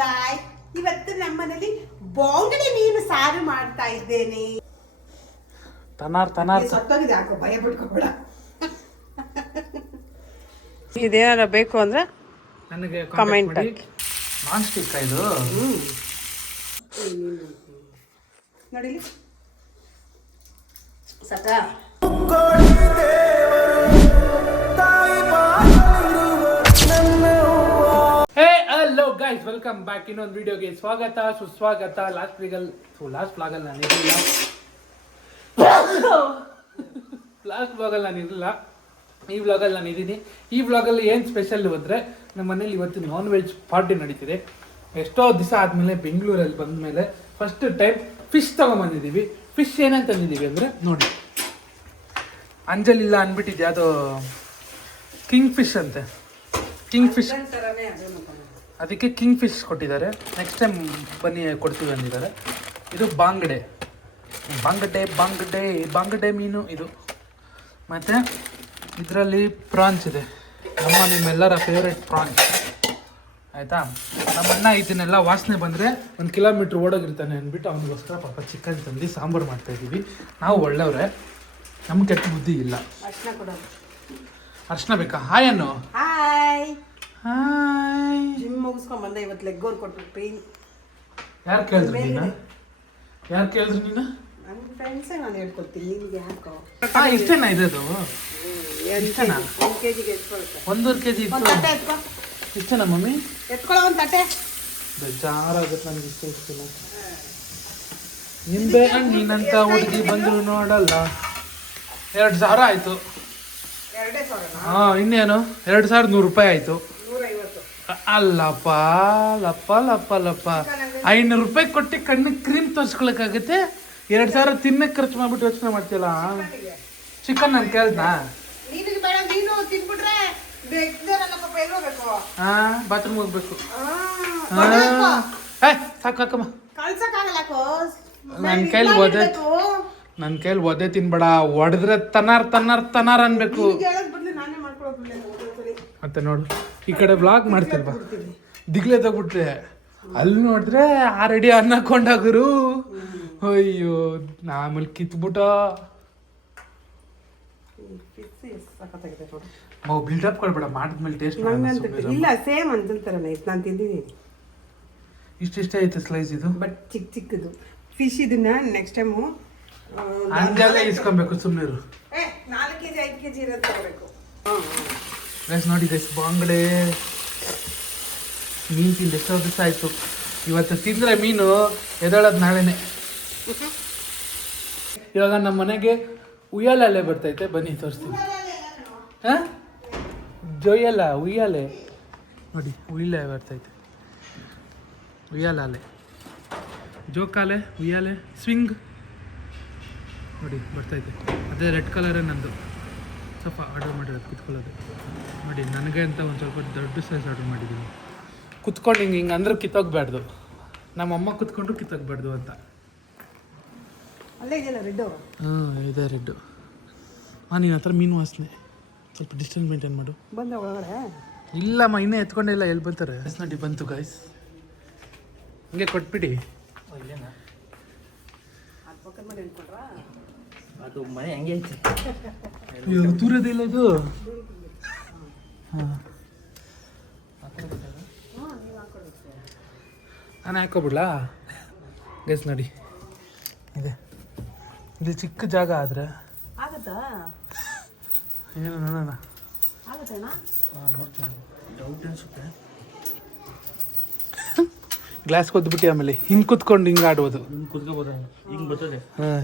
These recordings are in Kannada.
ಗಾಯ್, ಇವತ್ತು ನಮ್ಮನೇಲಿ ಬೋಂಗಡೆ ಮೀನು ಸಾರು ಮಾಡ್ತಾ ಇದ್ದೇನೆ. ಸತ್ತೋಗಿದೆ, ಹಾಕೋ, ಭಯ ಬಿಟ್ಕೋಬೇಡ. ಇದೇನಾರ ಬೇಕು ಅಂದ್ರೆ ನನಗೆ ಕಮೆಂಟ್ ಹಾಕಿ. ನಾನ್ ಸ್ಟಿಕ್ ಇದು ನೋಡಿ ಸಕ. Hello guys, welcome back. ಇನ್ನೊಂದು ವಿಡಿಯೋಗೆ ಸ್ವಾಗತ ಸುಸ್ವಾಗತ. ಲಾಸ್ಟ್ ವ್ಲಾಗಲ್ಲಿ ನಾನು ಇರಲಿಲ್ಲ. ಈ ವ್ಲಾಗಲ್ಲಿ ನಾನು ಇದ್ದೀನಿ. ಈ ವ್ಲಾಗಲ್ಲಿ ಏನು ಸ್ಪೆಷಲ್ ಅಂದರೆ, ನಮ್ಮ ಮನೇಲಿ ಇವತ್ತು ನಾನ್ ವೆಜ್ ಪಾರ್ಟಿ ನಡೀತಿದೆ. ಎಷ್ಟೋ ದಿವಸ ಆದಮೇಲೆ ಬೆಂಗಳೂರಲ್ಲಿ ಬಂದ ಮೇಲೆ ಫಸ್ಟ್ ಟೈಮ್ ಫಿಶ್ ತೊಗೊಂಬಂದಿದ್ದೀವಿ. ಫಿಶ್ ಏನಂತ ತಂದಿದ್ದೀವಿ ಅಂದರೆ ನೋಡಿ, ಅಂಜಲಿಲ್ಲ ಅಂದ್ಬಿಟ್ಟಿದ್ದೆ, ಅದು ಕಿಂಗ್ ಫಿಶ್ ಅಂತೆ. ಕಿಂಗ್ ಫಿಶ್, ಅದಕ್ಕೆ ಕಿಂಗ್ ಫಿಶ್ ಕೊಟ್ಟಿದ್ದಾರೆ. ನೆಕ್ಸ್ಟ್ ಟೈಮ್ ಬನ್ನಿ ಕೊಡ್ತೀವಿ ಅಂದಿದ್ದಾರೆ. ಇದು ಬಾಂಗಡೆ ಮೀನು ಇದು. ಮತ್ತು ಇದರಲ್ಲಿ ಪ್ರಾನ್ಸ್ ಇದೆ, ನಿಮ್ಮೆಲ್ಲರ ಫೇವ್ರೆಟ್ ಪ್ರಾನ್ಸ್. ಆಯಿತಾ, ನಮ್ಮಣ್ಣ ಇದನ್ನೆಲ್ಲ ವಾಸನೆ ಬಂದರೆ 1 ಕಿಲೋಮೀಟ್ರ್ ಓಡೋಗಿರ್ತಾನೆ ಅಂದ್ಬಿಟ್ಟು ಅವನಿಗೋಸ್ಕರ ಪಾಪ ಚಿಕನ್ ತಂದು ಸಾಂಬಾರು ಮಾಡ್ತಾಯಿದ್ದೀವಿ. ನಾವು ಒಳ್ಳೆಯವ್ರೆ, ನಮ್ಗೆ ಕೆಟ್ಟ ಬುದ್ಧಿ ಇಲ್ಲ. ಅರ್ಶನ ಬೇಕಾ? ಹಾಯ್ ಅನ್ನು. Hi hi. ಜಿಮ್ ಮುಗಿಸ್ಕೊಂಡ್ ಬಂದೆ, ಇವತ್ತು ಲೆಗ್ ಓರ್ ಕೊಟ್ಟು ಪೇನ್. ಯಾರು ಕೇಳಿದ್ರು ನೀನು? ನನ್ನ ಫ್ರೆಂಡ್ಸೇ ನಾನು ಹೇಳ್ಕೊಡ್ತೀನಿ, ನಿಮಗೆ ಯಾಕೋ? ಇಷ್ಟೇನಾ ಇರೋದು? ಇಷ್ಟೇನಾ? 1 kg ಎತ್ಕೊಳ್ತೆ. 1.5 kg ಇತ್ತು. ಇಷ್ಟೇನಾ ಮಮ್ಮಿ? ಎತ್ಕೊಳ್ಳೋ ಒಂದು ತಟ್ಟೆ. ಬೇಜಾರಾಗುತ್ತೆ ನನಗೆ. ಇಷ್ಟಿಲ್ಲ ನಿಂಬೆ ಹಣ್ಣಿನಂತ ಹುಡುಗಿ ಬಂದ್ರು ನೋಡಲ್ಲ. 2,000 ಆಯ್ತು. ಇನ್ನೇನು 2,100 ರೂಪಾಯಿ ಆಯ್ತು. ಅಲ್ಲಪ್ಪ ಲಪ್ಪ 500 ರೂಪಾಯಿ ಕೊಟ್ಟು ಕಣ್ಣಿಗೆ ಕ್ರೀಮ್ ತೋರಿಸ್ಕೊಳಕ್ಕಾಗುತ್ತೆ? 2,000 ತಿನ್ನಕ್ಕೆ ಖರ್ಚು ಮಾಡ್ಬಿಟ್ಟು ಯೋಚನೆ ಮಾಡ್ತೀಯಲ್ಲ. ಚಿಕನ್ ನಾನು ಕೇಳ್ದಾ? ಬಾತ್ರೂಮ್ ಹೋಗ್ಬೇಕು. ಸಾಕಮ್ಮ, ನನ್ನ ಕೈಲಿ ಒದೆ ತಿನ್ಬೇಡ. ಹೊಡೆದ್ರೆ ತನಾರ್ ಅನ್ಬೇಕು. ಮತ್ತೆ ನೋಡು, ಈ ಕಡೆ ಬ್ಲಾಗ್ ಮಾಡ್ತಿಲ್ವಾ, ದಿಗ್ಲೆ ತಗ್ಬಿಟ್ರೆ ಅಲ್ಲಿ ನೋಡಿದ್ರೆ ಆಲ್ರೆಡಿ ಅನ್ನಕೊಂಡಾಗರು. ಅಯ್ಯೋ, ಆಮೇಲೆ ಕಿತ್ಬಿಟ್ಟ. ಬಿಲ್ಡಪ್ ಕೊಡ್ಬೇಡ, ಮಾಡಿದ್ಮೇಲೆ ಟೇಸ್ಟ್ ಇಲ್ಲ. ಸೇಮ್ ಅನ್ಸಲ್ತಾರಲ್ಲ, ನಾನು ತಿಂದಿದ್ದೀನಿ. ಇಷ್ಟ ಐತೆ ಸ್ಲೈಸ್ ಇದು, ಬಟ್ ಚಿಕ್ಕದು ಫಿಶ್. ಇದನ್ನ ನೆಕ್ಸ್ಟ್ ಟೈಮು ಅಂಜಲ್ಲೇ ಇಸ್ಕೊಬೇಕು. ಸುಮ್ಮನಿರು. 4 kg 5 kg ಇರೋದು ತಗೋಬೇಕು. ಗೈಸ್ ನೋಡಿ ಗೈಸ್, ಬಾಂಗಡೆ ಮೀನು ತಿಂದು ಎಷ್ಟೋ ದಿವಸ ಆಯಿತು. ಇವತ್ತು ತಿಂದರೆ ಮೀನು ಎದಳೋದು ನಾಳೆನೆ. ಇವಾಗ ನಮ್ಮ ಮನೆಗೆ ಉಯ್ಯಾಲೆ ಬರ್ತೈತೆ, ಬನ್ನಿ ತೋರಿಸ್ತೀನಿ. ಹಾಂ, ಉಯ್ಯಾಲೆ ನೋಡಿ, ಉಯ್ಯಾಲೆ ಬರ್ತೈತೆ. ಉಯ್ಯಾಲೆ, ಜೋಕಾಲೆ, ಉಯ್ಯಾಲೆ, ಸ್ವಿಂಗ್ ನೋಡಿ ಬರ್ತೈತೆ. ಅದೇ ರೆಡ್ ಕಲರೇ ನಂದು. ಸ್ವಲ್ಪ ಆರ್ಡರ್ ಮಾಡಿರೋದು ಕುತ್ಕೊಳ್ಳೋದು ನೋಡಿ. ನನಗೆ ಅಂತ ಒಂದು ಸ್ವಲ್ಪ ದೊಡ್ಡ ಸೈಜ್ ಆರ್ಡರ್ ಮಾಡಿದ್ದೀನಿ. ಕುತ್ಕೊಂಡು ಹಿಂಗೆ ಅಂದ್ರೆ ಕಿತ್ತೋಗ್ಬಾರ್ದು. ನಮ್ಮಮ್ಮ ಕುತ್ಕೊಂಡ್ರು ಕಿತ್ತೋಗ್ಬಾರ್ದು ಅಂತ. ಅಲ್ಲೇ ಇದೆಯಲ್ಲ ರೆಡ್ಡು. ಇದೆ ರೆಡ್ಡು. ನಿನ್ನ ಹತ್ರ ಮೀನು ವಾಸನೆ, ಸ್ವಲ್ಪ ಡಿಸ್ಟೆನ್ಸ್ ಮೇಂಟೈನ್ ಮಾಡು. ಬಂದ ಒಳಗಡೆ ಇಲ್ಲಮ್ಮ, ಇನ್ನೂ ಎತ್ಕೊಂಡಿಲ್ಲ. ಎಲ್ಲಿ ಬಂತಾರೆ ನೋಡಿ, ಬಂತು ಗೈಸ್. ಹಿಂಗೆ ಕೊಟ್ಬಿಡಿ. ಅದು ಮನೆ ಹಂಗೆ ಐತೆ, ತೂರದಿಲ್ಲ ಇದು. ಹಾಂ, ನಾನು ಹಾಕೋಬಿಡ್ಲಾ ಗೈಸ್? ನೋಡಿ ಇದೆ, ಇಲ್ಲಿ ಚಿಕ್ಕ ಜಾಗ ಆದರೆ ಆಗುತ್ತಾ? ಏನು ನೋಡೋಣ. ಆಗುತ್ತಣ್ಣ? ನೋಡ್ತೀನಿ, ಡೌಟ್ ಅನಿಸುತ್ತೆ. ಗ್ಲಾಸ್ ಕೊದ್ಬಿಟ್ಟು ಆಮೇಲೆ ಹಿಂಗೆ ಕುತ್ಕೊಂಡು ಹಿಂಗೆ ಆಡ್ಬೋದು. ಕುತ್ಕೋಬೋದು, ಹಿಂಗೆ ಬರ್ತದೆ. ಹಾಂ,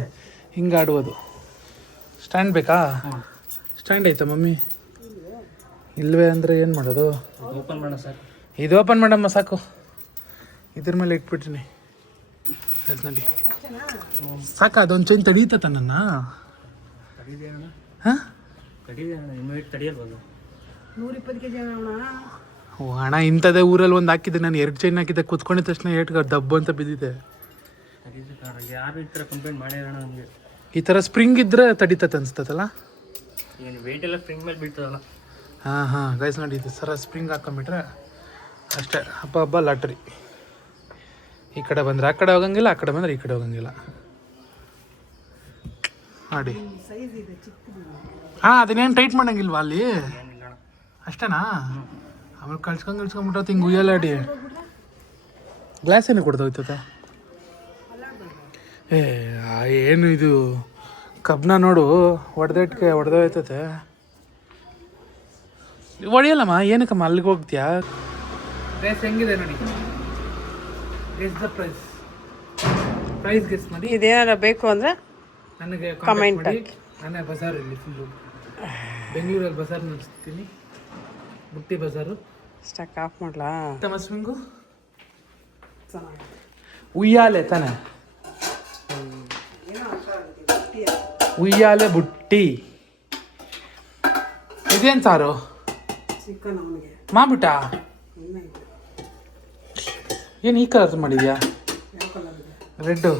ಹಿಂಗೆ ಆಡ್ಬೋದು. ಸ್ಟ್ಯಾಂಡ್ ಬೇಕಾ? ಸ್ಟ್ಯಾಂಡ್ ಐತಾ ಮಮ್ಮಿ? ಇಲ್ವೇ ಅಂದರೆ ಏನು ಮಾಡೋದು? ಓಪನ್ ಮಾಡೋಣ ಸಾಕು. ಇದು ಓಪನ್ ಮಾಡಮ್ಮ ಸಾಕು. ಇದ್ರ ಮೇಲೆ ಇಟ್ಬಿಟ್ಟಿನಿ. ನೋಡಿ ಸಾಕ, ಅದೊಂದು ಚೈನ್ ತಡೀತತ ನನ್ನ. ಹಾಂ, ತಡಿಯಲ್ವಲ್ಲ. 120 kg ಅಣ್ಣ. ಓ ಅಣ್ಣ, ಇಂಥದ್ದೇ ಊರಲ್ಲಿ ಒಂದು ಹಾಕಿದ್ದೆ ನಾನು. 2 ಚೈನ್ ಹಾಕಿದ್ದೆ, ಕುತ್ಕೊಂಡಿದ ತಕ್ಷಣ ಏಟ್ಗ ದಬ್ಬು ಅಂತ ಬಿದ್ದಿದೆ. ಯಾರು ಈ ಥರ ಕಂಪ್ಲೇಂಟ್ ಮಾಡಿರೋಣ ನಮಗೆ. ಈ ಥರ ಸ್ಪ್ರಿಂಗ್ ಇದ್ದರೆ ತಡಿತತೆ ಅನ್ಸ್ತದಲ್ಲ. ಏನು ವೆಯ್ಟ್ ಎಲ್ಲ ಸ್ಪ್ರಿಂಗ್ ಮೇಲೆ ಬೀಳ್ತದಲ್ಲ. ಹಾಂ ಗೈಸ್ ನೋಡಿ, ಇದು ಸರ ಸ್ಪ್ರಿಂಗ್ ಹಾಕೊಂಬಿಟ್ರೆ ಅಷ್ಟೇ, ಹಬ್ಬ ಲಾಟ್ರಿ. ಈ ಕಡೆ ಬಂದರೆ ಆ ಕಡೆ ಹೋಗಂಗಿಲ್ಲ, ಆ ಕಡೆ ಬಂದರೆ ಈ ಕಡೆ ಹೋಗಂಗಿಲ್ಲ. ನೋಡಿ ಸೈಜ್ ಇದೆ ಚಿಕ್ಕದು. ಹಾಂ, ಅದನ್ನೇನು ಟೈಟ್ ಮಾಡಂಗಿಲ್ವಾ ಅಲ್ಲಿ? ಅಷ್ಟೇನಾ? ಆಮೇಲೆ ಕಳ್ಸ್ಕೊಂಡ್ಬಿಟ್ಟು ಹಿಂಗೆ ಉಯ್ಯಲಾಡಿ ಗ್ಲಾಸ್ ಏನು ಕೊಡ್ದೋಯ್ತದೆ. ಏನು ಇದು ಕಬ್ನ ನೋಡು, ಹೊಡೆದೋಯ್ತತೆ. ಹೊಡಿಯಲ್ಲಮ್ಮ, ಏನಕ್ಕಮ್ಮ ಅಲ್ಲಿಗೆ ಹೋಗ್ತೀಯಾ? ರೇಸ್ ಹೆಂಗಿದೆ ನೋಡಿ, ಗೆಸ್ ದ ಪ್ರೈಸ್ ಗೆಸ್ ಮಾಡಿ. ಇದೇನಾರ ಬೇಕು ಅಂದರೆ ನನಗೆ ಕಮೆಂಟ್ ಮಾಡಿ. ನಾನೇ ಬಜಾರಲ್ಲಿ ಫುಲ್ಲು ಬೆಂಗಳೂರಲ್ಲಿ ಬಜಾರ್ ನಡೆಸ್ತೀನಿ, ಬುಟ್ಟಿ ಬಜಾರು. ಸ್ಟಕ್ ಆಫ್ ಮಾಡ್ಲಾ? ಸ್ವಿಂಗು ಉಯ್ಯಾಲೆ ತಾನೆ, ಉಯ್ಯಾಲೆ ಬುಟ್ಟಿ. ಇದೇನು ಸಾರು ಚಿಕನ್ ಅವನಿಗೆ ಮಾಡ್ಬಿಟ್ಟ? ಏನು ಈ ಕಲರ್ ಮಾಡಿದ್ಯಾ? ಯಾವ ಕಲರ್ ಇದೆ? ರೆಡ್ಡು.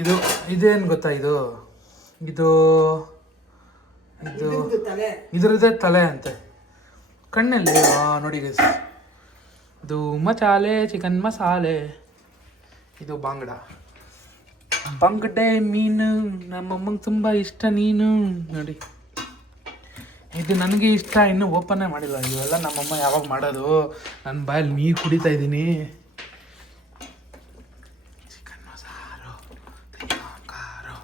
ಇದು ಇದೇನು ಗೊತ್ತಾ? ಇದು ತಲೆ ಇದ್ರದ್ದೇ ತಲೆ ಅಂತೆ. ಕಣ್ಣಲ್ಲಿ ನೋಡಿ ಗೈಸ್, ಇದು ಮಸಾಲೆ, ಚಿಕನ್ ಮಸಾಲೆ. ಇದು ಬಂಗಡೆ ಮೀನು. ನಮ್ಮಮ್ಮಂಗೆ ತುಂಬ ಇಷ್ಟ ನೀನು. ನೋಡಿ, ಇದು ನನಗೆ ಇಷ್ಟ. ಇನ್ನೂ ಓಪನ್ನೇ ಮಾಡಿಲ್ಲ. ಇವೆಲ್ಲ ನಮ್ಮಮ್ಮ ಯಾವಾಗ ಮಾಡೋದು? ನನ್ನ ಬಾಯಲ್ಲಿ ನೀರು ಕುಡಿತಾ ಇದ್ದೀನಿ. ಚಿಕನ್ ಮಸಾರು, ಖಾರು.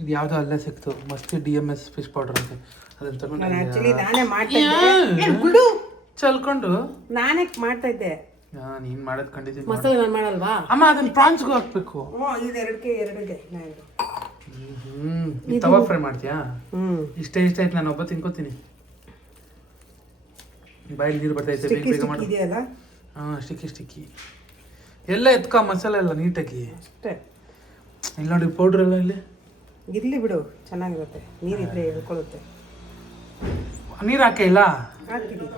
ಇದು ಯಾವುದೋ ಅಲ್ಲೇ ಸಿಕ್ತು, ಮಸ್ತಿ DMS ಫಿಶ್ ಪೌಡರ್ ಅಂತೆ. ಅದನ್ನು ತಗೊಂಡು ನಾನೇ ಮಾಡ್ತಾ ಇದ್ದೆ. ಬಿಡು, ಚಲ್ಕೊಂಡು ನಾನೇ ಮಾಡ್ತಾ ಇದ್ದೆ. ನೀನು ಮಾಡೋದು ಕಂಡಿದ್ದೀನಿ. ಮಸಾಲೆ ನಾನು ಮಾಡಲ್ವಾ? ಅಮ್ಮ ಅದನ್ನ ಪ್ರಾನ್ಸ್ಗೂ ಹಾಕ್ಬೇಕು. ಇದು ಎರಡಿದೆ. ನೀನು ತವಾ ಫ್ರೈ ಮಾಡ್ತೀಯಾ? ಇಷ್ಟ ಆಯ್ತು, ನಾನು ಒಬ್ಬ ತಿನ್ಕೋತೀನಿ. ಬಾಯಲ್ಲಿ ನೀರು ಬರ್ತೈತೆ, ಬೇಗ ಮಾಡು. ಇದೆಯಲ್ಲ? ಹಾಂ, ಸ್ಟಿಕ್ಕಿ ಎಲ್ಲ ಎತ್ಕೊ ಮಸಾಲೆ ಎಲ್ಲ ನೀಟಾಗಿ. ಅಷ್ಟೇ. ಇಲ್ಲಿ ನೋಡಿ ಪೌಡ್ರ್ ಎಲ್ಲ ಇಲ್ಲಿ ಇರ್ಲಿ ಬಿಡು, ಚೆನ್ನಾಗಿರುತ್ತೆ. ನೀರಿದ್ರೆ ಹೇಳ್ಕೊಳ್ಳುತ್ತೆ. ನೀರು ಹಾಕೇ ಇಲ್ಲ? ಹಾಕಿದ್ದೀನಿ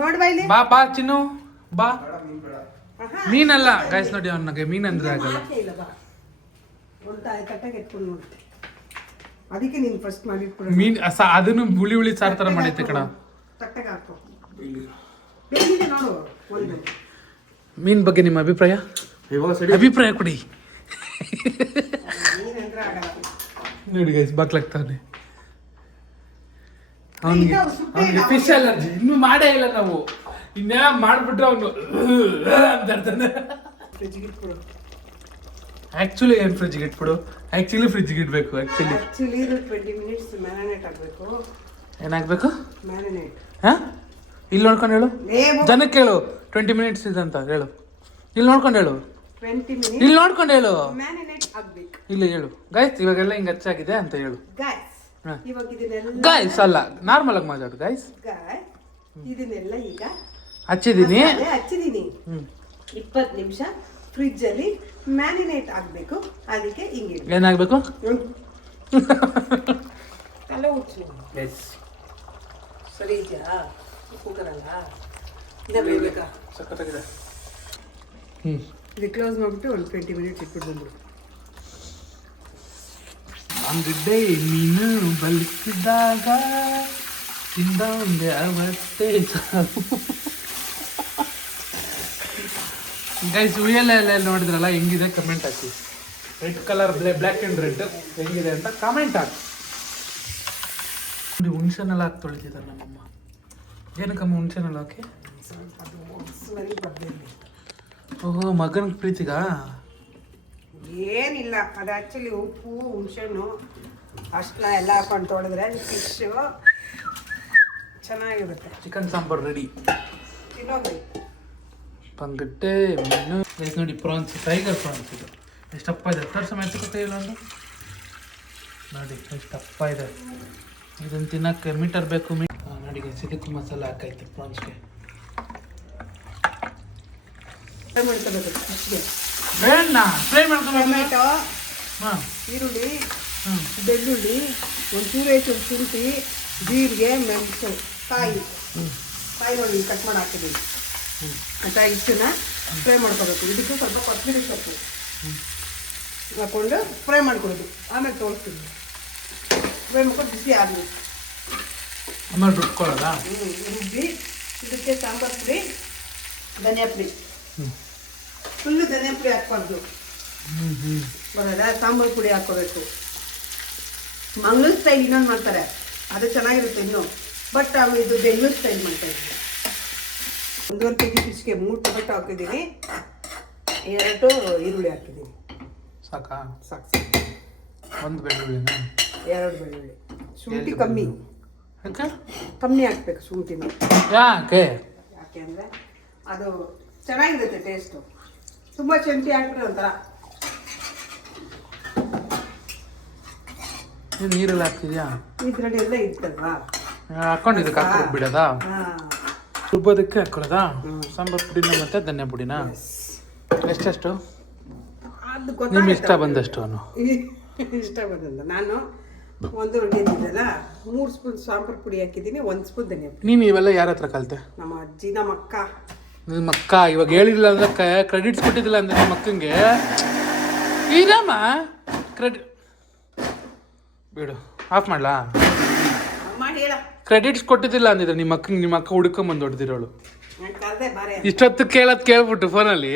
ನೋಡ್ಬಾ ಇಲ್ಲಿ. ಬಾ ಚಿನ್ನು ಬಾ. ಮೀನಲ್ಲ ಗಾಯ್ಸ್, ನೋಡಿ ಅವನಿಗೆ ಮೀನಂದ್ರೆ ಆಗಲ್ಲ. ಇಲ್ಲ ಬಾ, ತಟ್ಟೆಗೆ ಎತ್ಕೊಂಡು ನೋಡ್ತೆ. ಅದಕ್ಕೆ ನೀನು ಫಸ್ಟ್ ಮಾಡಿಟ್ಬಿಡು. ಮೀನ್ ಅದನ್ನು ಹುಳಿ ಸಾರು ಥರ ಮಾಡೈತೆ ಕಣ. ತಟ್ಟೆಗೆ ಹಾಕೋ. ಬೇಕಿದೆ ನೋಡು ಒಂದು. ಮೀನ್ ಬಗ್ಗೆ ನಿಮ್ಮ ಅಭಿಪ್ರಾಯ ಕೊಡಿ. ನೀನಂದ್ರೆ ಆಗಲ್ಲ. ನೋಡಿ ಗೈಸ್, ಬಾಕ್ಲಾಗ್ತಾನೆ ಅವನಿಗೆ ಫಿಶ್ ಅಲರ್ಜಿ. ಇನ್ನೂ ಮಾಡೇ ಇಲ್ಲ ನಾವು. ಇನ್ನೇ ಮಾಡ್ಬಿಟ್ರೆ ಅವನು ಅಂತ ಇರ್ತಾನೆ. ಫ್ರಿಜ್ಗೆ ಇಟ್ಬಿಡು. ಆ್ಯಕ್ಚುಲಿ ಏನು ಫ್ರಿಜ್ಗೆ ಇಟ್ಬಿಡು? ಫ್ರಿಜ್ಗೆ ಇಡಬೇಕು. ಆ್ಯಕ್ಚುಲಿ ಇದು 20 ಮಿನಿಟ್ಸ್ ಮ್ಯಾರಿನೇಟ್ ಆಗಬೇಕು. ಏನಾಗಬೇಕು? ಮ್ಯಾರಿನೇಟ್. ಹಾಂ, ಇಲ್ಲಿ ನೋಡ್ಕೊಂಡು ಹೇಳು, ಜನಕ್ಕೆ ಹೇಳು. 20 ಮಿನಿಟ್ಸ್ ಇದಂತ ಹೇಳು. ಇಲ್ಲಿ ನೋಡ್ಕೊಂಡು ಹೇಳು. 20 ಮಿನಿಟ್ಸ್ ಇಲ್ಲಿ ನೋಡ್ಕೊಂಡು ಹೇಳು. ಮ್ಯಾರಿನೇಟ್ ಆಗಬೇಕು. ಇಲ್ಲಿ ಹೇಳು ಗೈಸ್, ಇವಾಗೆಲ್ಲ ಹಿಂಗೆ ಹಚ್ಚಾಗಿದೆ ಅಂತ ಹೇಳು. ಗೈಸ್, ಇವಾಗ ಇದನ್ನೆಲ್ಲ ಗೈಸ್ ಅಲ್ಲ, ನಾರ್ಮಲ್ ಆಗಿ ಮಾತಾಡು ಗೈಸ್. ಇದನ್ನೆಲ್ಲ ಈಗ ಹಚ್ಚಿದ್ದೀನಿ. 20 ನಿಮಿಷ ಫ್ರಿಜ್ ಅಲ್ಲಿ ಮ್ಯಾರಿನೇಟ್ ಆಗಬೇಕು. ಅದಕ್ಕೆ ಹಿಂಗೆ ಏನಾಗಬೇಕು? ತಲೆ ಉಚ್ಚು. ಸರಿ ಇದೆಯಾ? ಕುಕ್ಕರ್ ಅಲ್ಲ, ಇನ್ನ ಬೇಯಬೇಕಾ? ಸಖತ್ತಾಗಿದೆ. ಇದು ಕ್ಲೋಸ್ ಮಾಡಿಬಿಟ್ಟು ಒಂದು 20 ಮಿನಿಟ್ಸ್ ಇಟ್ಬಿಟ್ಟು ಬಂದ್ಬಿಡು. ಅಂಗಡಿ ಮೀನು ಬಲಿಸಿದಾಗ ತಿಂದಂಗೆ ಅವತ್ತೇ ಗೈಸ್, ಉಯ್ಯಲ್ಲ ನೋಡಿದ್ರಲ್ಲ ಹೆಂಗಿದೆ? Comment hockey. Red colour black and red ಹೆಂಗಿದೆ ಅಂತ ಕಮೆಂಟ್ ಹಾಕಿ. ನೋಡಿ, ಹುಣ್ಸೆನೆಲ್ಲ ಹಾಕಿ ತೊಳಿತಿದ್ದಾರೆ ನಮ್ಮಮ್ಮ. ಏನಕ್ಕಮ್ಮ ಹುಣ್ಸೆನೆಲ್ಲ ಹಾಕಿ? ಓಹೋ, ಮಗನ ಪ್ರೀತಿಗ? ಏನಿಲ್ಲ, ಅದು ಆ್ಯಕ್ಚುಲಿ ಉಪ್ಪು ಹುಣಸೆಹಣ್ಣು ಅಷ್ಟನ್ನ ಎಲ್ಲ ಹಾಕೊಂಡು ತೊಳೆದ್ರೆ ಫಿಶ್ಶು ಚೆನ್ನಾಗಿರುತ್ತೆ. Chicken sambar ready. ತಿನ್ನೋಗ್ರಿ. ಬಂಗಟ್ಟೆ ಮೀನು ನೋಡಿ, ಪ್ರಾನ್ಸ್, ಟೈಗರ್ ಪ್ರಾನ್ಸ್. ಇದು ಎಷ್ಟಪ್ಪ ಇದೆ? ತೋರ್ಸ ಮೆಚ್ಚುತ್ತೆ ಇಲ್ಲ ಒಂದು ನೋಡಿ, ಎಷ್ಟಪ್ಪ ಇದೆ. ಇದನ್ನು ತಿನ್ನಕ್ಕೆ ಮೀಟರ್ ಬೇಕು. ನೋಡಿ, ಇದಕ್ಕೂ ಮಸಾಲೆ ಹಾಕೈತೆ ಪ್ರಾನ್ಸ್ಗೆ. ಫ್ರೈ ಮಾಡ್ಕೋಬೇಕು ಫಿಶ್ಗೆ. ಬೇಡ, ಫ್ರೈ ಮಾಡ್ಕೊಂಡು ಟೊಮೆಟೊ, ಹಾಂ, ಈರುಳ್ಳಿ, ಬೆಳ್ಳುಳ್ಳಿ, ಒಂಚೂರು ಹೆಚ್ಚು ಶುಂಠಿ, ಜೀರಿಗೆ, ಮೆಣಸು, ಕಾಯಿ ನೋಡಿ ಕಟ್ ಮಾಡಿ ಹಾಕಿದ್ದೀವಿ. ಆಯ್ತಾ? ಇಷ್ಟನ್ನ ಫ್ರೈ ಮಾಡ್ಕೋಬೇಕು. ಇದಕ್ಕೆ ಸ್ವಲ್ಪ ಕೊತ್ತಂಬರಿ ಸೊಪ್ಪು ಹಾಕ್ಕೊಂಡು ಫ್ರೈ ಮಾಡ್ಕೊಡೋದು. ಆಮೇಲೆ ತೋರಿಸ್ತೀನಿ. ಫ್ರೈ ಮಾಡ್ಕೊಂಡು ಬಿಸಿ ಆದಮೇಲೆ ಆಮೇಲೆ ರುಬ್ಕೊಳ್ಳೋದಾ? ರುಬ್ಬಿ ಇದಕ್ಕೆ ಸಾಂಬಾರು ಪುಡಿ, ಧನಿಯಾ ಪುಡಿ. ಫುಲ್ಲು ಧನಿಯಾ ಪುಡಿ ಹಾಕ್ಬಾರ್ದು, ಬರೋದ ಸಾಂಬಾರು ಪುಡಿ ಹಾಕ್ಕೋಬೇಕು. ಮಂಗಳೂರು ಸ್ಟೈಲ್ ಇನ್ನೊಂದು ಮಾಡ್ತಾರೆ, ಅದು ಚೆನ್ನಾಗಿರುತ್ತೆ ಇನ್ನು. ಬಟ್ ಇದು ಬೆಂಗಳೂರು ಸ್ಟೈಲ್ ಮಾಡ್ತಾ ಇದ್ದೀನಿ. 1.5 kg ಫಿಶ್ಗೆ 3 ಟೊಮೆಟೊ ಹಾಕಿದ್ದೀನಿ, 2 ಈರುಳ್ಳಿ ಹಾಕಿದ್ದೀನಿ. ಸಾಕಾ? ಸಾಕು. 1 ಬೆಳ್ಳುಳ್ಳಿನ, 2 ಬೆಳ್ಳುಳ್ಳಿ. ಶುಂಠಿ ಕಮ್ಮಿ ಯಾಕೆ ಕಮ್ಮಿ ಹಾಕ್ಬೇಕು ಶುಂಠಿನ. ಯಾಕೆ ಯಾಕೆ ಅಂದರೆ ಅದು ಚೆನ್ನಾಗಿರುತ್ತೆ ಟೇಸ್ಟು. ತುಂಬ ಶುಂಠಿ ಹಾಕ್ಬಿಟ್ರೆ ಒಂಥರ. ನೀನು ನೀರೆಲ್ಲ ಹಾಕ್ತಿದ್ಯಾ? ಇದರಲ್ಲಿ ಎಲ್ಲ ಇರ್ತಲ್ವಾ, ಹಾಕೊಂಡಿದ್ದಕ್ಕೆ ಹಾಕ್ಬಿಟ್ಟು ಬಿಡೋದಾ? ಹಾಂ. ರುಬ್ಬೋದಕ್ಕೆ ಹಾಕೊಳ್ಳೋದಾ? ಸಾಂಬಾರು ಪುಡಿನ ಮತ್ತು ಧನಿಯಾ ಪುಡಿನ ಎಷ್ಟೆಷ್ಟು ಅದು ನಿಮ್ಗೆ ಇಷ್ಟ ಬಂದಷ್ಟು? ಇಷ್ಟ ಬಂದ. ನಾನು 1 ಏನಿದೆಯಲ್ಲ 3 ಸ್ಪೂನ್ ಸಾಂಬಾರು ಪುಡಿ ಹಾಕಿದ್ದೀನಿ, 1 ಸ್ಪೂನ್ ಧನಿಯಾ ಪುಡಿ. ನೀನು ಇವೆಲ್ಲ ಯಾರ ಹತ್ರ ಕಲಿತೆ? ನಮ್ಮ ಅಜ್ಜಿ, ನಮ್ಮ ಅಕ್ಕ. ನಿಮ್ಮ ಅಕ್ಕ ಇವಾಗ ಹೇಳಿಲ್ಲ ಅಂದ್ರೆ ಕ್ರೆಡಿಟ್ಸ್ ಕೊಟ್ಟಿದ್ದಿಲ್ಲ ಅಂದ್ರೆ ನಿಮ್ಮ ಅಕ್ಕಂಗೆ ಇದಮ್ಮ ಕ್ರೆಡಿಟ್ ಬಿಡು, ಆಫ್ ಮಾಡ್ಲಾ? ಮಾಡಿ ಹೇಳ. ಕ್ರೆಡಿಟ್ಸ್ ಕೊಟ್ಟಿದ್ದಿಲ್ಲ ಅಂದಿದ್ರೆ ನಿಮ್ಮ ಅಕ್ಕಂಗೆ, ನಿಮ್ಮ ಅಕ್ಕ ಹುಡ್ಕೊಂಬಂದು ಹೊಡೆದಿರೋಳು. ನಾನು ಕರೆದೆ ಬಾರೆ ಇಷ್ಟೊತ್ತು ಕೇಳ್ಬಿಟ್ಟು ಫೋನಲ್ಲಿ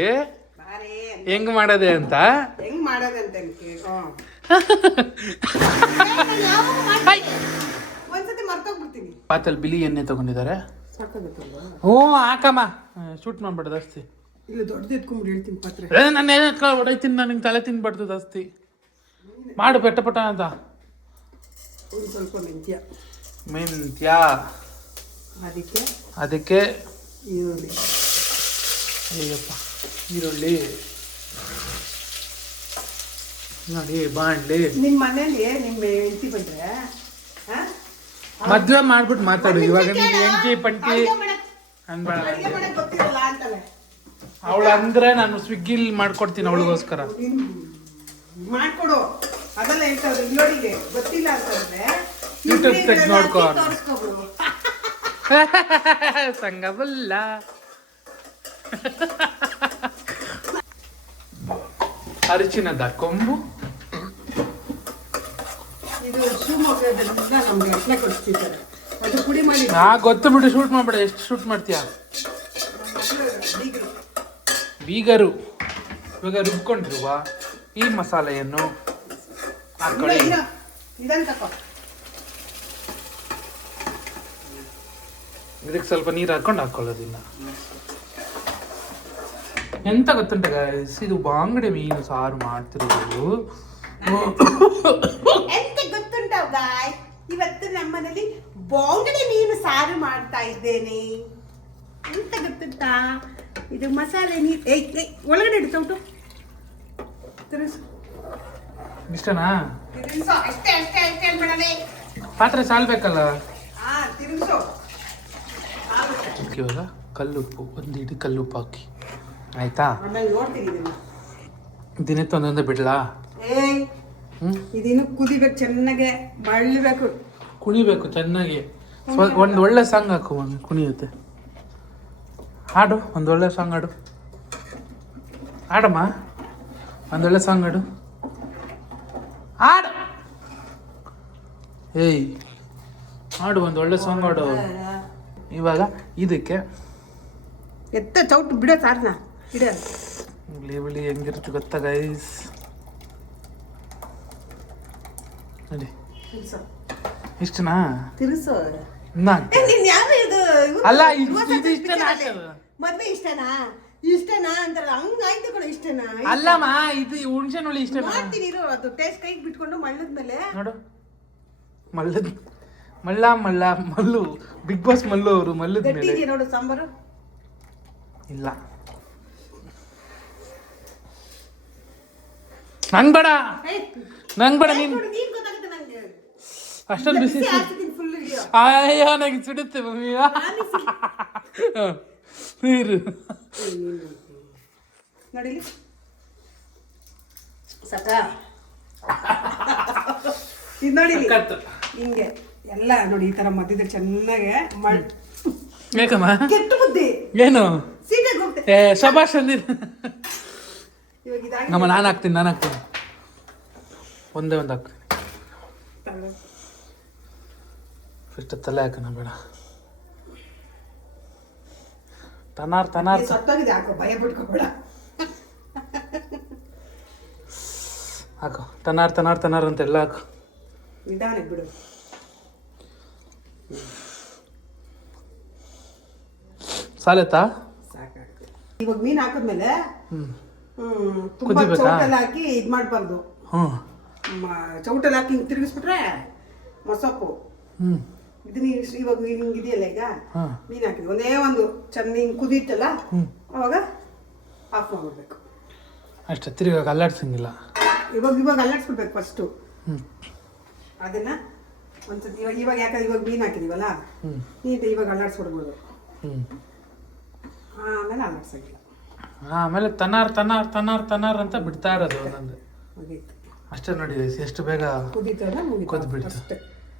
ಬಾರೆ ಹೆಂಗ್ ಮಾಡೋದೆ ಅಂತ. ಹೆಂಗ್ ಮಾಡೋದಂತ ಒಂದ್ಸತಿ ಮರ್ತೋಗ್ಬಿಡ್ತೀನಿ. ಪಾತಲ್ಲಿ ಬಿಳಿ ಎಣ್ಣೆ ತಗೊಂಡಿದ್ದಾರೆ. ಸಾಕಾಗುತ್ತಲ್ವಾ? ಹ್ಞೂ ಹಾಕಮ್ಮ, ಶೂಟ್ ಮಾಡ್ಬಿಡೋದು ಜಾಸ್ತಿ. ಇಲ್ಲ ದೊಡ್ಡದು ಎತ್ಕೊಂಡ್ಬಿಟ್ಟು ಹೇಳ್ತೀನಿ ಪಾತ್ರೆ. ನಾನು ಏನು ಹೊಡೈತೀನಿ, ನನಗೆ ತಲೆ ತಿನ್ಬಾರ್ದು ಜಾಸ್ತಿ. ಮಾಡು ಪೆಟ್ಟ ಪಟ ಅಂತ. ಒಂದು ಸ್ವಲ್ಪ ಮೆಂತ್ಯ, ಅದಕ್ಕೆ ಈರುಳ್ಳಿ. ಅಯ್ಯಪ್ಪ, ಈರುಳ್ಳಿ ನೋಡಿ, ಬಾಣ್ಲಿ. ನಿಮ್ಮ ಮನೇಲಿ ನಿಮ್ಮ ಹೆಂಡತಿ ಬಂದ್ರೆ ಮದ್ವೆ ಮಾಡ್ಬಿಟ್ಟು ಮಾತಾಡು. ಇವಾಗ ನೀನು ಹೆಂಡತಿ ಪಂಟಿ ಅನ್ಬೇಡ. ಗೊತ್ತಿರಲ್ಲ ಅಂತಲೇ ಅವಳು ಅಂದ್ರೆ ನಾನು ಸ್ವಿಗ್ಗಿಲಿ ಮಾಡ್ಕೊಡ್ತೀನಿ ಅವಳಿಗೋಸ್ಕರ. ಮಾಡ್ಕೊಡು, ಅದೆಲ್ಲ ಹೇಳ್ತಾರೆ. ಇಲ್ಲೋಡಿಗೆ ಗೊತ್ತಿಲ್ಲ ಅಂತಂದ್ರೆ ಯೂಟ್ಯೂಬ್ ತೆಗ್ದು ನೋಡ್ಕೊ. ತೋರಿಸ್ಕೊಬಿಡು. ಸಂಗಬಲ್ಲ. ಅರಿಶಿನದ ಕೊಂಬು. ಇದು ಶಿವಮೊಗ್ಗದಿಂದ ನಮ್ಗೆ ಅಟ್ಲೆ ಕೊಡ್ತಿದ್ದಾರೆ, ಅದು ಪುಡಿ ಮಾಡಿ. ಗೊತ್ತು ಬಿಡು, ಶೂಟ್ ಮಾಡ್ಬೇಡ. ಎಷ್ಟು ಶೂಟ್ ಮಾಡ್ತೀಯಾ? ಬೀಗರು ಇವಾಗ ರುಬ್ಕೊಂಡಿರುವ ಈ ಮಸಾಲೆಯನ್ನು ಹಾಕೊಳ್ಳಿ. ಇದನ್ನ ತಕೋ. ಇದಕ್ಕೆ ಸ್ವಲ್ಪ ನೀರು ಹಾಕೊಂಡು ಹಾಕೊಳ್ಳೋದಿಲ್ಲ. ಎಂತ ಗೊತ್ತುಂಟ ಗೈಸ್, ಇದು ಬಾಂಗಡೆ ಮೀನು ಸಾರು ಮಾಡ್ತಿರೋದು. ಎಂತ ಗೊತ್ತುಂಟ ಗಾಯ್, ಇವತ್ತು ನಮ್ಮನೇಲಿ ಬಾಂಗಡೆ ಮೀನು ಸಾರು ಮಾಡ್ತಾ ಇದ್ದೇನೆ. ಎಂತ ಗೊತ್ತುಂಟಾ, ಇದು ಮಸಾಲೆ ನೀರು. ಒಳಗಡೆ ಇಡು ಚೌಟು. ತಿರುಗಿಸು. ಇಷ್ಟನಾ? ತಿರುಗಿಸು, ಅಷ್ಟೇ ಅಷ್ಟೇ ಅಷ್ಟೇ ಅನ್ಬೇಡವೇ. ಪಾತ್ರೆ ಸಾಲ್ಬೇಕಲ್ಲ. ತಿರುಗಿಸು. ಇವಾಗ ಕಲ್ಲುಪ್ಪು, ಒಂದು ಇಡೀ ಕಲ್ಲುಪ್ಪು ಹಾಕಿ ಆಯ್ತಾ? ಆಮೇಲೆ ನೋಡ್ತೀನಿ ಇದನ್ನ. ದಿನಕ್ಕೆ ಒಂದೊಂದೇ ಬಿಡ್ಲಾ? ಇದಿನ್ನು ಕುದಿಬೇಕು, ಚೆನ್ನಾಗೆ ಮಳ್ಬೇಕು, ಕುಣಿಬೇಕು ಚೆನ್ನಾಗಿ. ಒಂದು ಒಳ್ಳೆ ಸಾಂಗ್ ಹಾಕು, ಮಮ್ಮಿ ಕುಣಿಯುತ್ತೆ. ಹಾಡು, ಒಂದು ಒಳ್ಳೆ ಸಾಂಗ್ ಹಾಡು. ಹಾಡಮ್ಮ, ಒಂದೊಳ್ಳೆ ಸಾಂಗ್ ಹಾಡು. ಹಾಡು, ಏಯ್ ಹಾಡು, ಒಂದು ಒಳ್ಳೆ ಸಾಂಗ್ ಹಾಡು. ಇವಾಗ ಇದಕ್ಕೆ ಎತ್ತ ಚೌಟು ಬಿಡ ಸಾರ್ನ ಇಡ. ಬಿಳಿ ಹೆಂಗಿರುತ್ತೆ ಗೊತ್ತಾ ಗೈಸ್? ನೋಡಿ, ಇಷ್ಟನಾ? ತಿರುಸು. ಅಲ್ಲ, ಇದು ಇಷ್ಟನಾ? ಮದ್ವೆ ಇಷ್ಟನಾ ಇಷ್ಟನಾ ಅಂತಾರಲ್ಲ, ಹಂಗಾಯ್ತು ಕೂಡ ಇಷ್ಟನಾ? ಅಲ್ಲಮ್ಮ, ಇದು ಹುಣ್ಸೆ ನೋಡಿ ಇಷ್ಟನಾ? ಮಾಡ್ತೀನಿ ಇರು, ಅದು ಟೇಸ್ಟ್ ಕೈಗೆ ಬಿಟ್ಕೊಂಡು ಮಳ್ಳದ್ಮೇಲೆ ನೋಡು. ಮಲ್ಲು ಬಿಗ್ ಬಾಸ್ ಮಲ್ಲು ಅವರು ಮಲ್ಲದ ಮೇಲೆ ಗಟ್ಟಿ ನೋಡು ಸಾಂಬಾರು. ಇಲ್ಲ ನಂಗ್ ಬೇಡ, ನೀನ್ ಅಷ್ಟೊಂದು ಬಿಸಿ. ಅಯ್ಯೋ, ನಂಗೆ ಸಿಡುತ್ತೆ ಮಮ್ಮಿ ನೀರು. ನೋಡಿ ಸಾಕ, ಇದು ನೋಡಿ ಹಿಂಗೆ ಎಲ್ಲ ನೋಡಿ, ಈ ತರ ಮಧ್ಯದ ಚೆನ್ನಾಗೆ ಬೇಕಮ್ಮ. ಕೆಟ್ಟ ಬುದ್ಧಿ ಏನು? ಸೀಟೆಗೆ ಹೋಗ್ತೆ. ಶಬಾಷ್ ಅಂದಿನ. ಇವಾಗ ಇದಾಗಿ ನಮ್ಮ ನಾನು ಹಾಕ್ತೀನಿ ಒಂದೇ ಒಂದು ಹಾಕ್ತೀನಿ. ಫಸ್ಟ್ ತಲೆ ಹಾಕೋಣ ಬೇಡ. ತನಾರ್ ಸತ್ತೋಗಿದೆ ಹಾಕೋ, ಭಯ ಬಿಟ್ಕೋಬೇಡ. ಹಾಕು ತನಾರ್ ಅಂತೆಲ್ಲ ಹಾಕು. ನಿಧಾನಕ್ಕೆ ಬಿಡು. ಸಾಲತ್ತಾ? ಸಾಕಾಗ್ತದೆ. ಇವಾಗ ಮೀನು ಹಾಕಿದ್ಮೇಲೆ ಹ್ಞೂ ತುಂಬಾ ಕುದಿಬೇಕಾ? ಚೌಟಲ್ಲಿ ಹಾಕಿ ಇದು ಮಾಡಬಾರ್ದು. ಹ್ಞೂ ಚೌಟಲ್ಲಿ ಹಾಕಿ ಹಿಂಗೆ ತಿರುಗಿಸ್ಬಿಟ್ರೆ ಮೊಸಪ್ಪು. ಹ್ಞೂ ಇದನ್ನ ಇವಾಗ ಹಿಂಗೆ ಇದೆಯಲ್ಲ ಈಗ ಹಾಂ ಮೀನು ಹಾಕಿದ್ವಿ, ಒಂದೇ ಒಂದು ಚೆನ್ನ ಹಿಂಗೆ ಕುದೀತಲ್ಲ ಅವಾಗ ಆಫ್ ಮಾಡ್ಬಿಡ್ಬೇಕು. ಅಷ್ಟೇ, ತಿರುಗಾಗ ಅಲ್ಲಾಡ್ಸಂಗಿಲ್ಲ. ಇವಾಗ ಅಲ್ಲಾಡ್ಸ್ಬಿಡ್ಬೇಕು ಫಸ್ಟು. ಹ್ಞೂ ಅದನ್ನ ಒಂದ್ಸತಿ ಇವಾಗ ಯಾಕಂದ್ರೆ ಇವಾಗ ಮೀನು ಹಾಕಿದೀವಲ್ಲ ನೀಟ್ ಇವಾಗ ಅಲ್ಲಾಡ್ಸ್ಬಿಡ್ಬೋದು. ಹ್ಞೂ ಆಮೇಲೆ ಅಲ್ಲಾಡ್ಸಂಗಿಲ್ಲ. ಆಮೇಲೆ ತನಾರ್ ಅಂತ ಬಿಡ್ತಾ ಇರೋದು ಒಂದೊಂದು. ಮುಗೀತು. ಅಷ್ಟೇ ನೋಡಿ ಎಷ್ಟು ಬೇಗ ಕುದೀತಲ್ಲ ಕುದ್ಬಿಡ್ತು. ಅಷ್ಟೇ.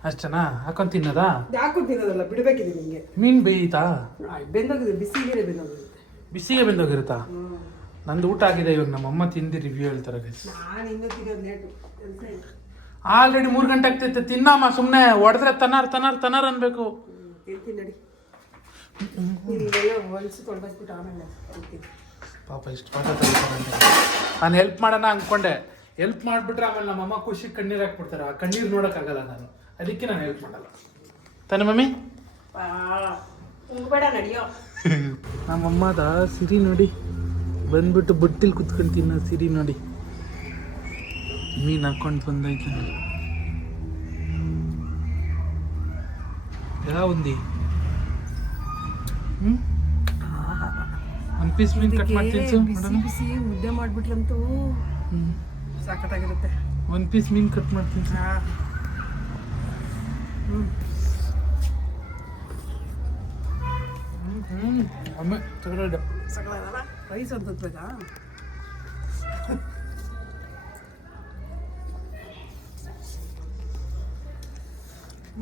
ಅಷ್ಟೇನಾ? ಹಾಕೊಂಡು ತಿನ್ನೋದಾ? ಯಾಕೂ ತಿನ್ನೋದಲ್ಲ, ಬಿಡಬೇಕಿದೆ ನಿಮಗೆ. ಮೀನು ಬೇಯ್ತಾ? ಬೆಂದೋಗಿದೆ, ಬಿಸಿ ನೀರೇ ಬೆಂದೋಗಿದೆ. ಬಿಸಿಗೆ ಬೆಂದೋಗಿರುತ್ತಾ? ನಂದು ಊಟ ಆಗಿದೆ, ಇವಾಗ ನಮ್ಮಮ್ಮ ತಿಂದು ರಿವ್ಯೂ ಹೇಳ್ತಾರೆ ಗೈಸ್. ನಾನು ಇನ್ನೂ ತಿನ್ನೋದು ಲೇಟು. ಆಲ್ರೆಡಿ 3 ಗಂಟೆ ಆಗ್ತೈತೆ. ತಿನ್ನಮ್ಮ ಸುಮ್ಮನೆ ಹೊಡೆದ್ರೆ ತನಾರ್ ಅನ್ಬೇಕು. ತಿಂತೀನಿ ನಡಿ. ನೀವೆಲ್ಲ ಹೊಲ್ಸಿ ತೊಳ್ಬಿಟ್ಟು ಆಮೇಲೆ ತಿಂತೀನಿ. ಪಾಪ ಇಷ್ಟು ಪಾಠ ತಗೋತಾರೆ. ನಾನು ಹೆಲ್ಪ್ ಮಾಡೋಣ ಅಂದ್ಕೊಂಡೆ, ಹೆಲ್ಪ್ ಮಾಡಿಬಿಟ್ರೆ ಆಮೇಲೆ ನಮ್ಮಮ್ಮ ಖುಷಿ ಕಣ್ಣೀರು ಹಾಕ್ಬಿಡ್ತಾರೆ. ಆ ಕಣ್ಣೀರು ನೋಡೋಕ್ಕಾಗಲ್ಲ ನಾನು, ಅದಕ್ಕೆ ನಾನು ಹೆಲ್ಪ್ ಮಾಡಲ್ಲ. ತಾನೆ ಮಮ್ಮಿ? ಬೇಡ ನಡಿಯೋ. ನಮ್ಮಮ್ಮದ ಸಿರಿ ನೋಡಿ, ಬಂದ್ಬಿಟ್ಟು ಬುಟ್ಟಿಲಿ ಕುತ್ಕೊಂಡು ತಿನ್ನೋ ಸಿರಿ ನೋಡಿ. ಮೀನು ಹಾಕೊಂಡು ಬಂದೈತೆ. ಯಾವ ಉಂದಿ? ಒಂದು ಪೀಸ್ ಮೀನು ಕಟ್ ಮಾಡಿ ತಿನ್ಸು. ಬಿಸಿ ಮುದ್ದೆ ಮಾಡ್ಬಿಟ್ಲಂತೂ ಸಾಕತ್ತಾಗಿರುತ್ತೆ. ಒಂದು ಪೀಸ್ ಮೀನು ಕಟ್ ಮಾಡಿ ತಿನ್ಸು. ಅಮ್ಮ ತಗೊಳ್ಳ ಸಕಲಾಗಲ್ಲ. ರೈಸ್ ಅಂತ ಬೇಕಾ?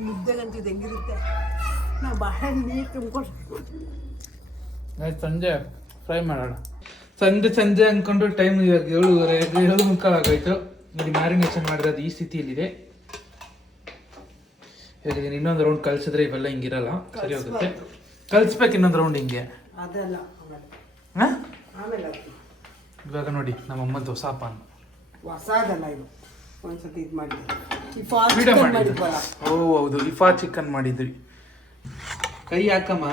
ಮುದ್ದೆಗಂತೂ ಇದು ಹೆಂಗಿರುತ್ತೆ. ನಾವು ಬಹಳ ನೀರು ತುಂಬ್ಕೊಂಡು ಸಂಜೆ ಫ್ರೈ ಮಾಡೋಣ. ಸಂಜೆ ಅಂದ್ಕೊಂಡು ಟೈಮ್ ಇವಾಗ 7:30 ಆಗೋಯ್ತು. ನೋಡಿ ಮ್ಯಾರಿನೇಷನ್ ಮಾಡಿರೋದು ಈ ಸ್ಥಿತಿಯಲ್ಲಿದೆ. ಇವಾಗ ಇದನ್ನ ಇನ್ನೊಂದು ರೌಂಡ್ ಕಲ್ಸಿದ್ರೆ ಇವೆಲ್ಲ ಹಿಂಗಿರಲ್ಲ, ಸರಿ ಹೋಗುತ್ತೆ. ಕಲ್ಸ್ಬೇಕು ಇನ್ನೊಂದು ರೌಂಡ್ ಹಿಂಗೆ. ಅದೆಲ್ಲ ಹಾಂ ಆಮೇಲೆ ಇವಾಗ ನೋಡಿ ನಮ್ಮಮ್ಮಂದು ಹೊಸ ಪಾನ್. ಹೊಸದಲ್ಲ ಇದು, ಒಂದ್ಸತಿ ಇದು ಮಾಡಿ ವಿಡಿಯೋ ಮಾಡಿದ್ವಲ್ಲ. ಓ ಹೌದು, ಇಫಾ ಚಿಕನ್ ಮಾಡಿದ್ವಿ. ಕೈ ಹಾಕಮ್ಮ,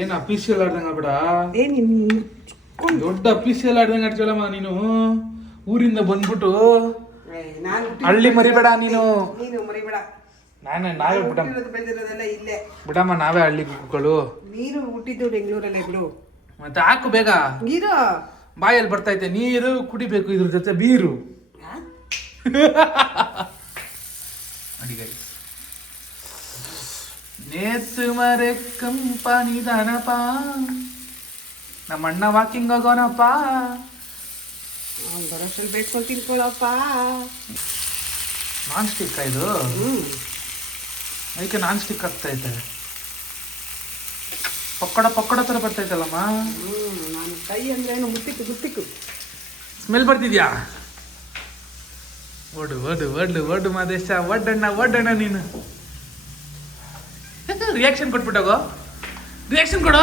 ಏನು ಅಫೀಷಿಯಲ್ ಆಡ್ದಂಗ ಬೇಡ. ದೊಡ್ಡ ಅಫೀಷಿಯಲ್ ಆಡ್ದಂಗ ಆಡ್ತೀವಲ್ಲಮ್ಮ ನೀನು. ಊರಿಂದ ಬಂದ್ಬಿಟ್ಟು ಹಳ್ಳಿ ಮರಿಬೇಡ ನೀನು. ನೀನು ಮರಿಬೇಡ. ನಾವೇ ಬೆಳೆದಿರೋದೆಲ್ಲ ಇಲ್ಲೇ ಬಿಡಮ್ಮ, ನಾವೇ ಹಳ್ಳಿ ಗುಗ್ಗಳು. ನೀರು ಹುಟ್ಟಿದ್ದು ಬೆಂಗಳೂರಲ್ಲೇ ಬಿಡು. ಮತ್ತೆ ಹಾಕು ಬೇಗ. ನೀರು ಬಾಯಲ್ಲಿ ಬರ್ತೈತೆ, ನೀರು ಕುಡಿಬೇಕು, ಇದ್ರ ಜೊತೆ ಬೀರು. ನೇತು ಮರೆ ಕಂಪನಿ ದನಪ, ನಮ್ಮ ಅಣ್ಣ ವಾಕಿಂಗ್ ಹೋಗೋಣಪ್ಪ. ಬರೋಷ್ಟಲ್ಲಿ ಬೇಡ್ಕೊಂಡು ತಿನ್ಕೊಳ್ಳಪ್ಪ. ನಾನ್ ಸ್ಟಿಕ್ ಇದು, ಅದಕ್ಕೆ ನಾನ್ ಸ್ಟಿಕ್ ಆಗ್ತೈತೆ. ಪಕೋಡ ಥರ ಬರ್ತೈತಲ್ಲಮ್ಮ. ನಾನು ಕೈ ಅಂದ್ರೆ ಏನು ಮುತ್ತಿಕ್ಕು ಸ್ಮೆಲ್ ಬರ್ತಿದ್ಯಾ? ಒಡು ಮಾದೇಶ, ಒಡ್ಡಣ್ಣ ನೀನು. ರಿಯಾಕ್ಷನ್ ಕೊಟ್ಬಿಟ್ಟೋಗೋ, ರಿಯಾಕ್ಷನ್ ಕೊಡೋ.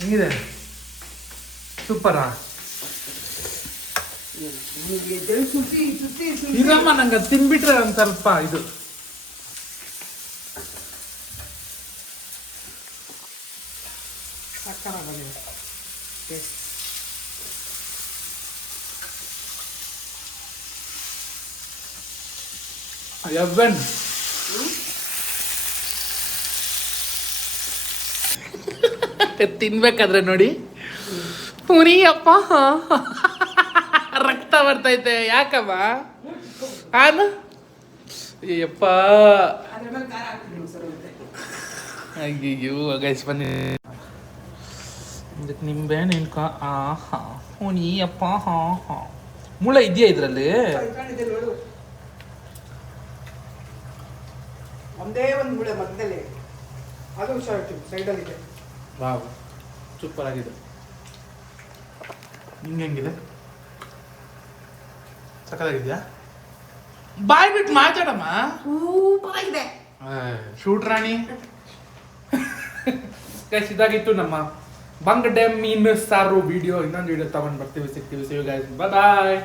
ಹೆಂಗಿದೆ? ಸೂಪರಾ? ಇರಮ್ಮ, ನಂಗೆ ತಿನ್ಬಿಟ್ರೆ ಒಂದು ಸ್ವಲ್ಪ ಇದು. ಯವ್ವನ್ ತಿನ್ಬೇಕಾದ್ರೆ ನೋಡಿ, ಪುರಿ ಅಪ್ಪ ರಕ್ತ ಬರ್ತೈತೆ. ಯಾಕಮ್ಮ? ಆನು ಅಯ್ಯಪ್ಪ, ಅಯ್ಯೋ ಗೈಸ್ ಬನ್ನಿ. ಇದಕ್ಕೆ ನಿಂಬೆ ನೆನ್ಕ. ಹುನಿ ಅಪ್ಪ. ಮುಳ ಇದೆಯಾ ಇದರಲ್ಲಿ? ಒಂದೇ ಒಂದು ಮುಳೆ ಮಧ್ಯದಲ್ಲಿ, ಅದು ಸೈಡಲ್ಲಿದೆ. ವಾವ್, ಸೂಪರ್ ಆಗಿದೆ. ನಿಂಗೆ ಹೆಂಗಿದೆ? ಸಕ್ಕತ್ತಾಗಿದ್ಯಾ? ಬಾಯ್ ಬಿಟ್ಟು ಮಾತಾಡಮ್ಮ. ಸೂಪರ್ ಆಗಿದೆ. ಶೂಟ್ ರಾಣಿ ಗೈಸ್, ಇದಾಗಿತ್ತು ನಮ್ಮ ಬಂಗಡೆ ಮೀನು ಸಾರು ವಿಡಿಯೋ. ಇನ್ನೊಂದು ವಿಡಿಯೋ ತಗೊಂಡು ಬರ್ತೀವಿ, ಸಿಗ್ತೀವಿ. See you guys, bye.